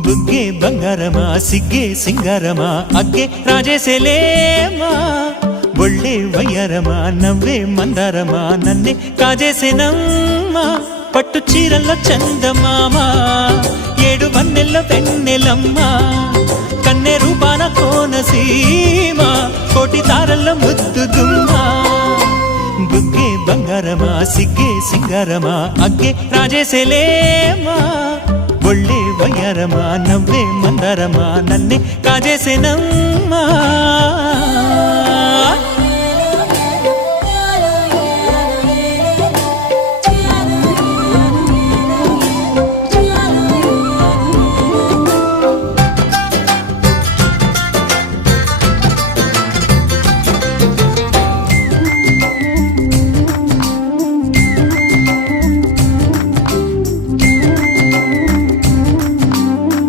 బుగ్గే బంగారమా సిగ్గే సింగారమా అగ్గే రాజేసేలేమా ఒళ్ళే వయ్యారమా నవ్వే మందారమా నన్నే కాజేసేనమ్మా పట్టు చీరల్లో చందమామా ఏడు వన్నెల్లో వెన్నెలమ్మా కన్నె రూపాన కోనసీమ కోటి తారల్లో ముద్దుగుమ్మా బుగ్గే బంగారమా సిగ్గే సింగారమా అగ్గే రాజేసేలేమా ఒళ్ళే వయ్యారమా నవ్వే మందారమా నన్నే కాజేసేనమ్మా